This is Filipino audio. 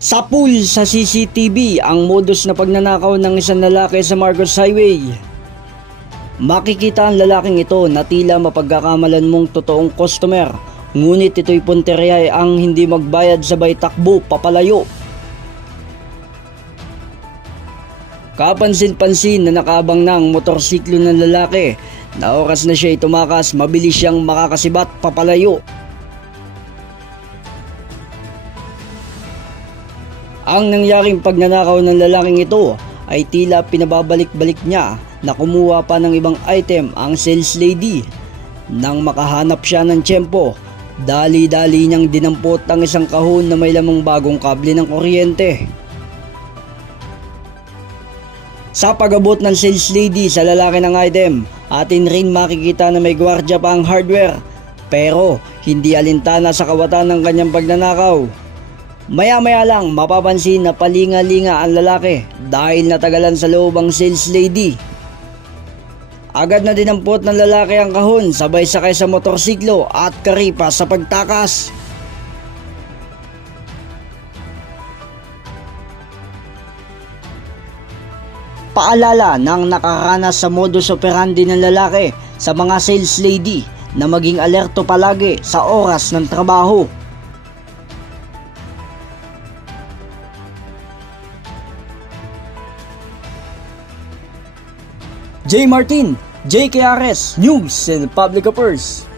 Sa pool sa CCTV ang modus na pagnanakaw ng isang lalaki sa Marcos Highway. Makikita ang lalaking ito na tila mapagkakamalan mong totoong customer, ngunit ito'y punteriya ang hindi magbayad sabay takbo papalayo. Kapansin-pansin na nakabang ng motorsiklo ng lalaki na oras na siya tumakas mabilis siyang makakasibat papalayo. Ang nangyaring pagnanakaw ng lalaking ito ay tila pinababalik-balik niya na kumuha pa ng ibang item ang sales lady. Nang makahanap siya ng tiyempo, dali-dali niyang dinampot ang isang kahon na may lamang bagong kable ng kuryente. Sa pagabot ng sales lady sa lalaki ng item, atin rin makikita na may gwardya pa ang hardware. Pero hindi alintana sa kawatan ng kanyang pagnanakaw. Maya-maya lang mapapansin na palinga-linga ang lalaki dahil natagalan sa loob ang sales lady. Agad na dinampot ng lalaki ang kahon sabay sakay sa motorsiklo at karipa sa pagtakas. Paalala ng nakaranas sa modus operandi ng lalaki sa mga sales lady na maging alerto palagi sa oras ng trabaho. J. Martin, JKRS News and Public Affairs.